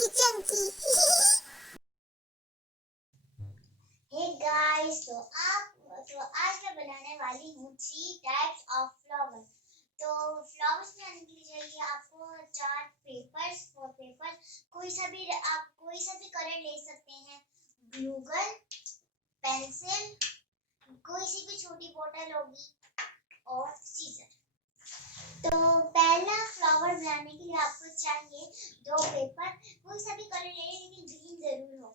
Kitchen की। Hey guys, आज मैं बनाने वाली हूँ 3 टाइप्स ऑफ फ्लावर। तो फ्लावर्स बनाने के लिए चाहिए आपको 4 पेपर। आप कोई सा भी कलर ले सकते हैं। ग्लूगन, पेंसिल, कोई सी भी छोटी बोतल होगी और सीजर। तो पहला फ्लावर बनाने के लिए आपको चाहिए 2 पेपर। कोई सा भी कलर ले लेकिन ग्रीन जरूर हो।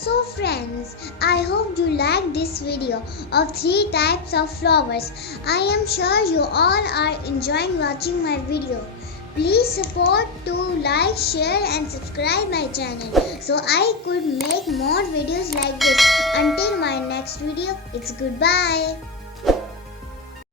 So friends, I hope you like this video of 3 types of flowers. I am sure you all are enjoying watching my video. Please support to like, share and subscribe my channel so I could make more videos like this. Until my next video, it's goodbye.